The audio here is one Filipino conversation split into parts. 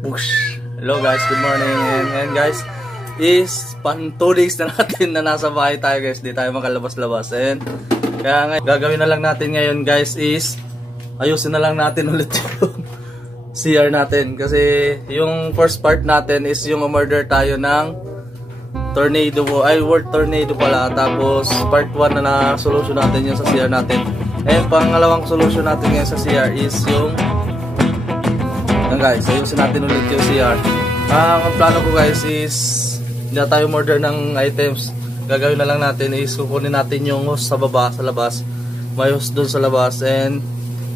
Push! Hello guys, good morning. And guys, is pan 2 days na natin na nasa bahay tayo guys. Di tayo makalabas-labas. And kaya nga, gagawin na lang natin ngayon guys is ayusin na lang natin ulit yung CR natin. Kasi yung first part natin is yung umorder tayo ng tornado, word tornado pala. Tapos part 1 na solution natin yung sa CR natin. And pangalawang solution natin ngayon sa CR is yung guys, ayusin natin ulit yung CR. Ang plano ko guys is hindi na tayo order ng items. Gagawin na lang natin is kukunin natin yung hose sa baba, sa labas. May hose dun sa labas and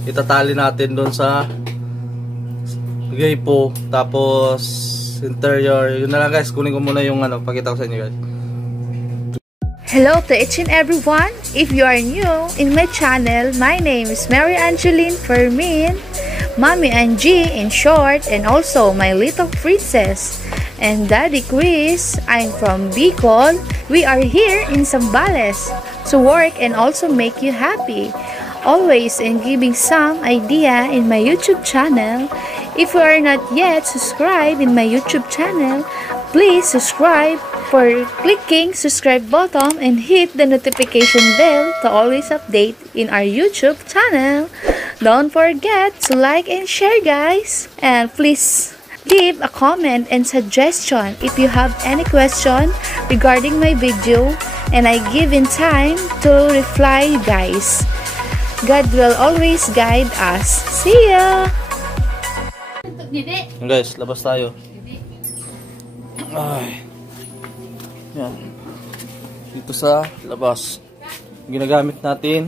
itatali natin dun sa gapo. Tapos interior. Yun na lang guys, kunin ko muna yung pakita ko sa inyo guys. Hello to each and everyone. If you are new in my channel, my name is Mary Angeline Fermin, Mommy Angie in short, and also my little princess. And Daddy Chris, I'm from Bicol. We are here in Zambales to work and also make you happy. Always in giving some idea in my YouTube channel. If you are not yet subscribed in my YouTube channel, please subscribe for clicking subscribe button and hit the notification bell to always update in our YouTube channel. Don't forget to like and share guys. And please leave a comment and suggestion if you have any question regarding my video, and I give in time to reply you guys. God will always guide us. See ya! Guys, labas tayo. Ay. Yan. Dito sa labas. Ginagamit natin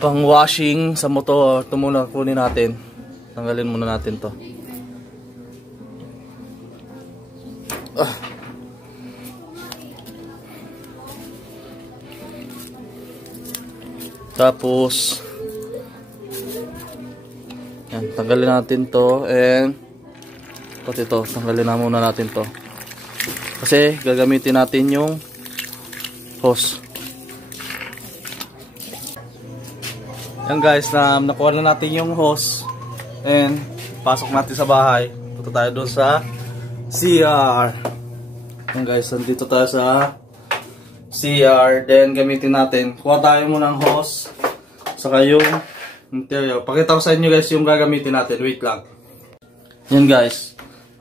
pang washing sa motor. Ito muna kunin natin. Tanggalin muna natin to. Tapos yan, tanggalin natin to. And pati ito, tanggalin na muna natin to. Kasi gagamitin natin yung hose. Yan guys, nakuha na natin yung hose. And pasok natin sa bahay. Punta tayo doon sa CR. Yan guys, nandito tayo sa CR. Then gamitin natin. Kuha tayo muna ng hose. Saka yung interior. Pakita ko sa inyo guys yung gagamitin natin. Wait lang. Yan guys.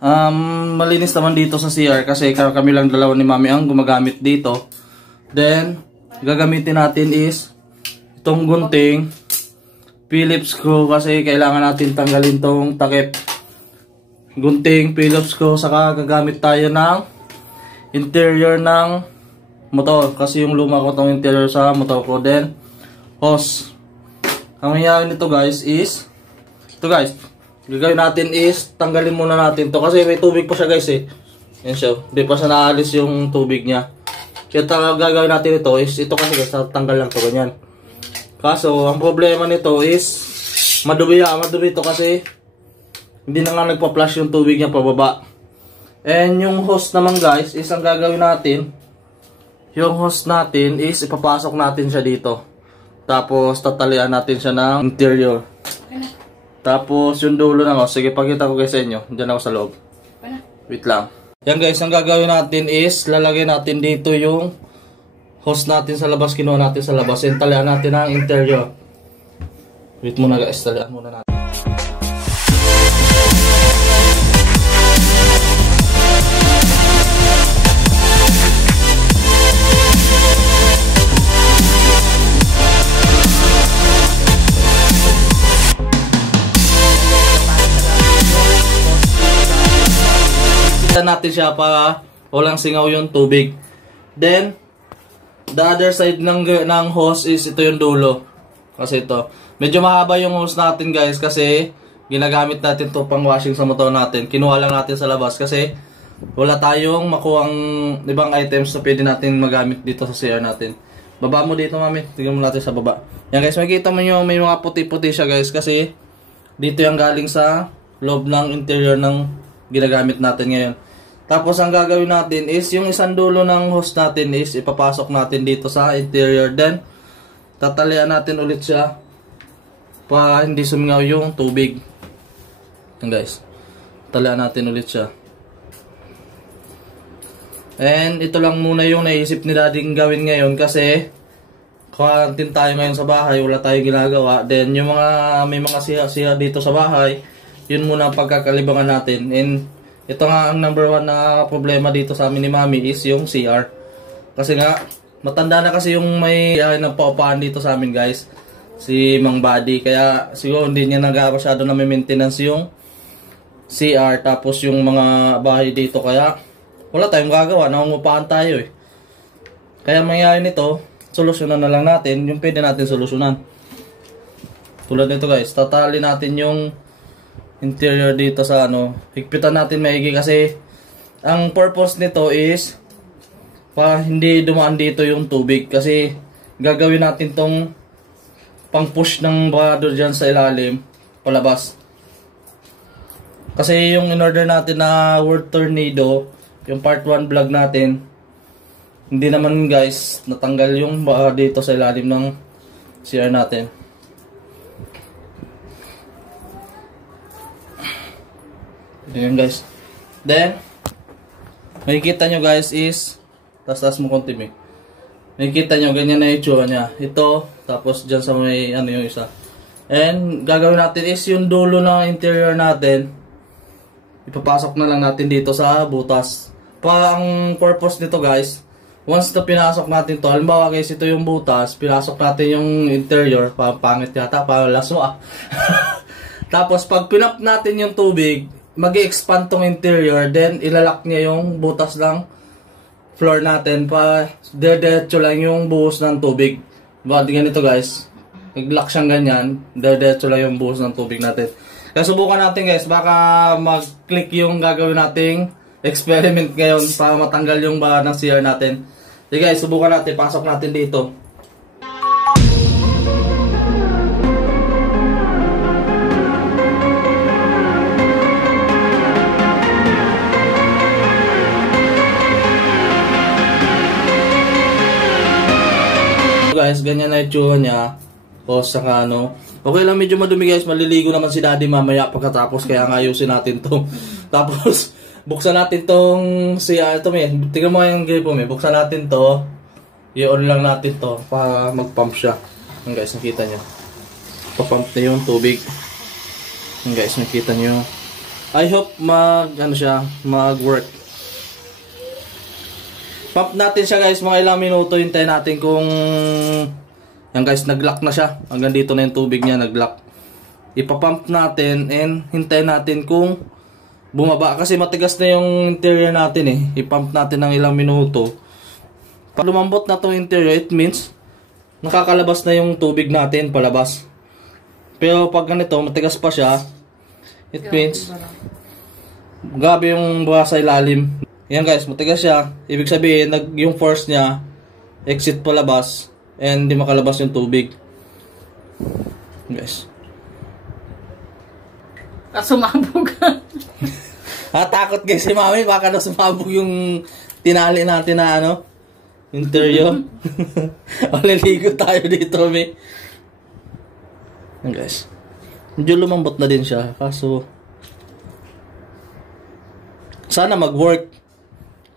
Malinis naman dito sa CR kasi kami lang dalawa ni Mami ang gumagamit dito. Then gagamitin natin is itong gunting, Phillips screw kasi kailangan natin tanggalin tong takip. Gunting, Phillips screw, saka gagamit tayo ng interior ng motor kasi yung luma ko tong interior sa motor ko. Then hose. Ang mangyayari nito guys is ito guys. Gagawin natin is tanggalin muna natin to kasi may tubig pa siya guys eh. Yan siya. Hindi pa siya naalis yung tubig niya. Kaya gagawin natin ito is ito kasi guys, tanggal lang to ganyan. Kaso ang problema nito is madumi ito kasi hindi na nga nagpa-flush yung tubig niya pababa. And yung hose naman guys is ang gagawin natin, yung hose natin is ipapasok natin siya dito. Tapos tatalian natin siya ng interior. Tapos yung dulo na sige pakita ko guys sa inyo. Diyan ako sa loob. Wait lang. Yan guys, ang gagawin natin is lalagay natin dito yung hose natin sa labas. Kinuha natin sa labas. And talian natin ang interior. Wait muna guys, talian muna natin. Natin siya para walang singaw yung tubig. Then the other side ng hose is ito yung dulo. Kasi ito medyo mahaba yung hose natin guys kasi ginagamit natin to pang washing sa motor natin. Kinuha lang natin sa labas kasi wala tayong makuhang ibang items na pwede natin magamit dito sa CR natin. Baba mo dito Mami, tingnan mo natin sa baba. Yan guys, makikita mo nyo may mga puti-puti siya guys kasi dito yung galing sa loob ng interior ng ginagamit natin ngayon. Tapos ang gagawin natin is yung isang dulo ng hose natin is ipapasok natin dito sa interior. Then tatalian natin ulit siya para hindi sumingaw yung tubig. Yan guys. Talian natin ulit siya. And ito lang muna yung naisip ni Daddy gawin ngayon kasi quarantine tayo ngayon sa bahay, wala tayong ginagawa. Then yung may mga siya dito sa bahay, yun muna ang pagkakalibangan natin. And ito nga ang number 1 na problema dito sa amin ni Mami is yung CR. Kasi nga matanda na kasi yung may ng paupahan dito sa amin, guys. Si Mang Buddy, kaya siguro hindi niya masyado na may maintenance yung CR, tapos yung mga bahay dito, kaya wala tayong gagawa, nangungupahan tayo eh. Kaya mangyayari nito, solusyonan na lang natin yung pwede natin solusyonan. Tulad nito, guys, tatali natin yung interior dito sa higpitan natin maigi kasi ang purpose nito is para hindi dumaan dito yung tubig, kasi gagawin natin tong pang push ng bahador dyan sa ilalim palabas. Kasi yung in-order natin na word tornado, yung part 1 vlog natin, hindi naman, guys, natanggal yung dito sa ilalim ng CR natin. Ayan, guys. Then makikita nyo, guys, is tas mo konti eh. Makikita nyo, ganyan na yung itsura niya. Ito, tapos dyan sa may yung isa. And gagawin natin is yung dulo ng interior natin, ipapasok na lang natin dito sa butas. Ang purpose nito, guys, once na pinasok natin to, halimbawa guys, ito yung butas, pinasok natin yung interior, pangit yata, laso Tapos pag pinap natin yung tubig, mag-expand tong interior, then ilalak niya yung butas ng floor natin, diretso lang yung buhos ng tubig. Diba, ganito, guys, nag-lock siyang ganyan, diretso lang yung buhos ng tubig natin. Kaya subukan natin, guys, baka mag-click yung gagawin nating experiment ngayon para matanggal yung baha ng CR natin. Sige, guys, subukan natin. Pasok natin dito. Guys, ganyan na itsura niya. O saka okay lang, medyo madumi, guys. Maliligo naman si Daddy mamaya pagkatapos, kaya ngayusin natin to. Tapos buksan natin tong CR. Ito, may tingnan mo yung gripo, may buksan natin to. I-on lang natin to para mag-pump siya. Yan, guys, nakita nyo, pa-pump na yung tubig. Yan, guys, nakita nyo. I hope mag-work. Pump natin siya, guys, mga ilang minuto. Hintayin natin kung yan, guys, nag-lock na siya. Hanggang dito na yung tubig niya, nag-lock. Ipapump natin and hintayin natin kung bumaba, kasi matigas na yung interior natin eh. I-pump natin ng ilang minuto. Pag lumambot na itong interior, it means nakakalabas na yung tubig natin palabas. Pero pag ganito, matigas pa siya, it means grabe yung baha sa ilalim. Yan, guys, matigas siya. Ibig sabihin, yung force niya exit palabas and di makalabas yung tubig. Guys, sumabog ka. takot, guys, si Mami, baka sumabog yung tinali natin na interior. Maliligo tayo dito, may. Yan, guys, medyo lumambot na din siya, kaso sana mag-work.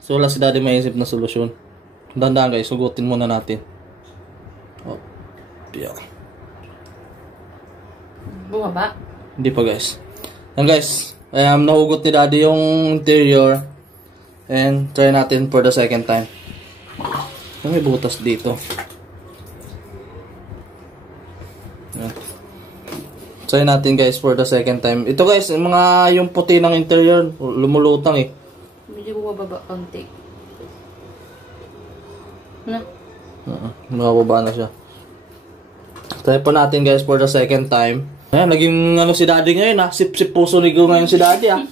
So wala si Daddy maisip na solusyon. Dandan, guys, sugutin muna natin. Yeah. Bumaba? Hindi pa, guys. Yan, guys, nahugot ni Daddy yung interior. And try natin for the second time. May butas dito. Yan. Try natin, guys, for the second time. Ito, guys, yung puti ng interior lumulutang eh. Medyo bumababa konti. Mababa na siya. Try pa natin, guys, for the second time. Ayan, naging si Daddy ngayon, ha. Sip-sip puso ligo ngayon si Daddy, ha.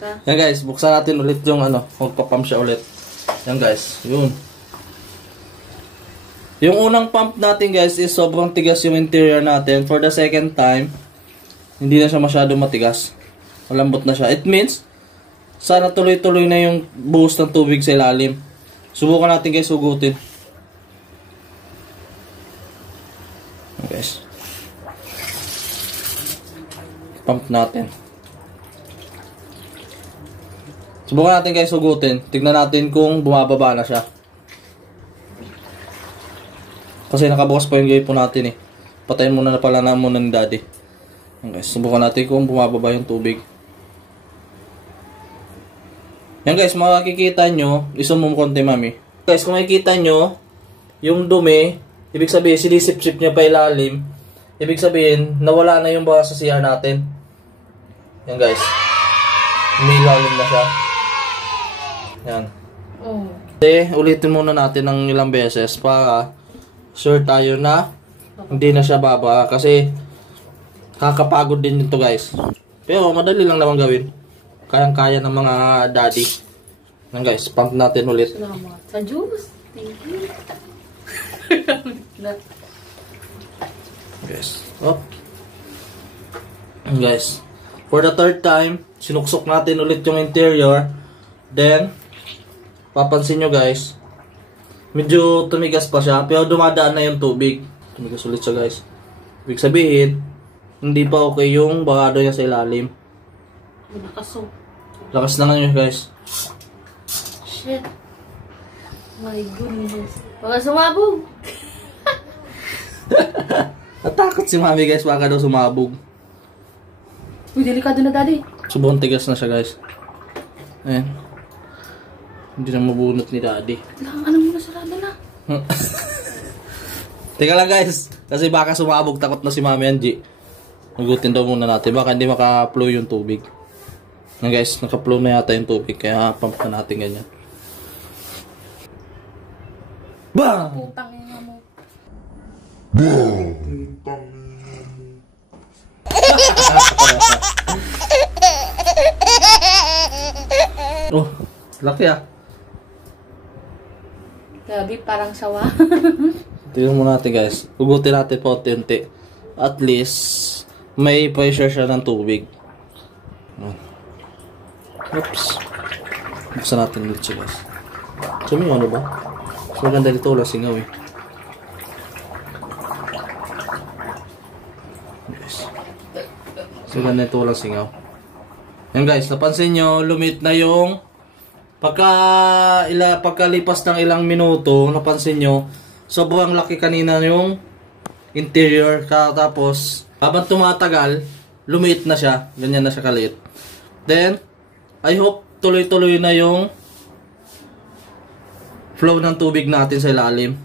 Ka? Yan, guys, buksan natin ulit yung magpa-pump siya ulit. Yan, guys, yun. Yung unang pump natin, guys, is sobrang tigas yung interior natin. For the second time, hindi na siya masyadong matigas. Malambot na siya. It means sana tuloy-tuloy na yung buhos ng tubig sa ilalim. Subukan natin, guys, hugutin. Guys. Pump natin. Subukan natin guys hugutin. Tignan natin kung bumababa na siya. Kasi nakabukas pa yung gaypo natin eh. Patayin muna na pala na muna ni daddy. Yan guys, subukan natin kung bumababa yung tubig. Yan guys, makikita nyo, isang mo konti mami. Guys, kung makikita nyo, yung dumi, ibig sabihin sinisip-sip niya pa ilalim. Ibig sabihin, nawala na yung baka sa CR natin. Yan guys. Umilalim na siya. Yan. Okay, ulitin muna natin ng ilang beses para sure tayo na hindi na siya baba kasi kakapagod din ito guys. Pero madali lang naman gawin. Kayang-kaya ng mga daddy. Yan guys, pump natin ulit. Salamat sa juice. Thank you. Guys, oh. Guys, for the third time, sinuksok natin ulit yung interior. Then, papansin nyo guys, medyo tumigas pa siya, pero dumadaan na yung tubig. Tumigas ulit siya guys. Ibig sabihin, hindi pa okay yung bakado niya sa ilalim. Lakas na nga guys. Shit. My goodness. Baka sumabog. Natakot si mami guys, baka daw sumabog. Uy, delikado na daddy. Sobrang tigas na siya guys. Ayan. Hindi na mabunot ni daddy. Kailangan mo na sarado na. Teka lang guys, kasi baka sumabog, takot na si mami Angie. Magutin daw muna natin, baka hindi maka-flow yung tubig. Yan guys, naka-flow na yata yung tubig, kaya pump na natin ganyan. Bang! Putang ina mo. Oh, laki ah. Grabe, parang sawa. Tignan mo natin guys. Ugutin natin pa unti-unti. At least, may pressure siya ng tubig. Oops. Buksan natin ulit siya guys. So, may ano ba? So, maganda dito. Wala singaw eh. Yes. So, maganda dito. Wala singaw. Yan guys, napansin nyo, lumit na yung pagkalipas ng ilang minuto, napansin nyo, sobrang laki kanina yung interior. Tapos, habang tumatagal, lumiit na siya. Ganyan na siya kaliit. Then, I hope tuloy-tuloy na yung flow ng tubig natin sa ilalim.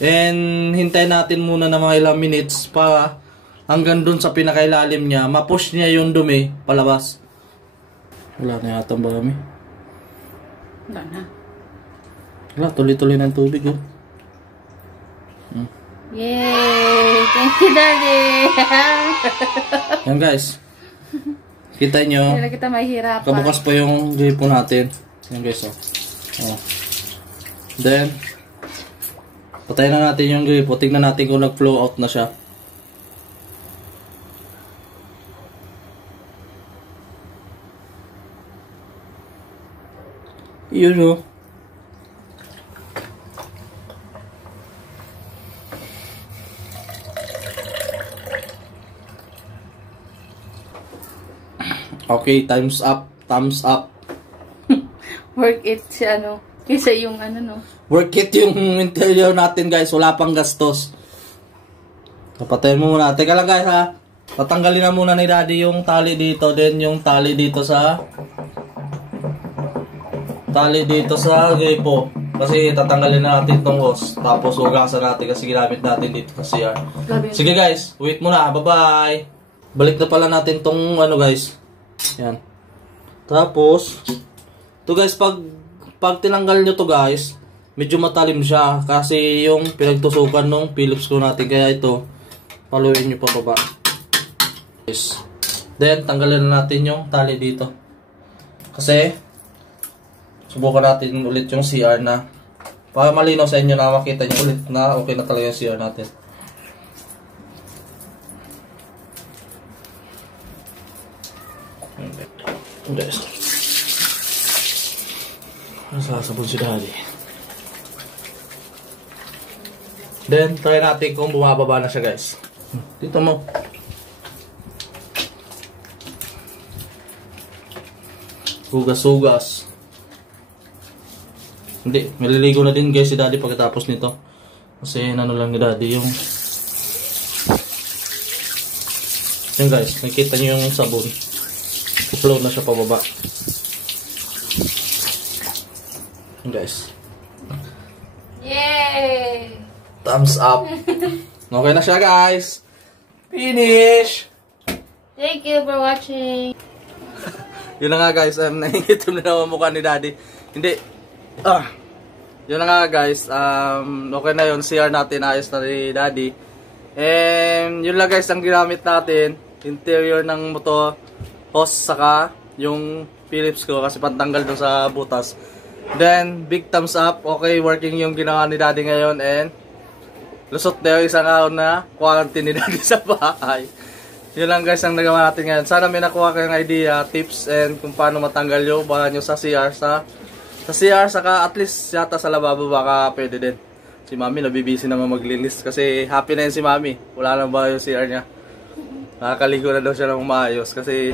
And, hintayin natin muna ng mga ilang minutes para hanggang dun sa pinakailalim niya, ma-push niya yung dumi palabas. Wala na yata ang marami. Wala na. Wala, tuloy-tuloy ng tubig yun. Yay! Thank you, Daddy! Yan guys. Kita nyo. Hindi na kita mahihirapan. Kabukas pa yung gripo natin. Yan guys, oh. Oh. Then, patayin na natin yung gripo. Tignan natin kung nag-flow out na siya. Yun o. Okay, time's up. Thumbs up. Work it si ano. Kaysa yung ano no. Work it yung interior natin guys. Wala pang gastos. Napatayin mo muna. Teka lang guys ha. Tatanggalin na muna ni daddy yung tali dito. Then yung tali dito sa gripo. Kasi tatanggalin na natin itong hose. Tapos hugasan natin kasi ginamit natin dito sa CR. Sige guys, wait muna. Bye-bye. Balik na pala natin tong ano guys. Yan. Tapos, to guys, pag tinanggal nyo to guys, medyo matalim siya. Kasi yung pinagtusukan nung Phillips screw natin. Kaya ito, paluin nyo pa baba. Yes. Then, tanggalin na natin yung tali dito. Kasi, subukan natin ulit yung CR na para malinaw sa inyo na makita nyo ulit na okay na talaga yung CR natin. Guys. Nasasabon si daddy. Then, try natin kung bumababa na siya, guys. Dito mo. Hugas-hugas. Hindi, maliligo na din guys si Daddy pagkatapos nito. Kasi ano lang ni Daddy yung... Yan guys, nakikita nyo yung sabon. Upload na siya pababa. Yan guys. Yay! Thumbs up. Okay na siya guys. Finish! Thank you for watching. Yun na nga guys, naingitim na naman mukha ni Daddy. Hindi. Yun na nga guys, okay na yun. CR natin, ayos na ni Daddy. And yun lang guys ang ginamit natin. Interior ng motor, hose, saka yung Phillips ko kasi pantanggal dun sa butas. Then, big thumbs up. Okay, working yung ginawa ni Daddy ngayon. And lusot na yung isang araw na quarantine ni Daddy sa bahay. Yun lang guys ang nagawa natin ngayon. Sana may nakuha kayong idea, tips, and kung paano matanggal yung bahan nyo sa CR. Sa CR, saka at least yata sa lababo baka pwede din. Si Mami nabibisi naman maglinis kasi happy na yun si Mami. Wala nang ba yung CR niya. Nakakaligo na daw siya ng maayos kasi...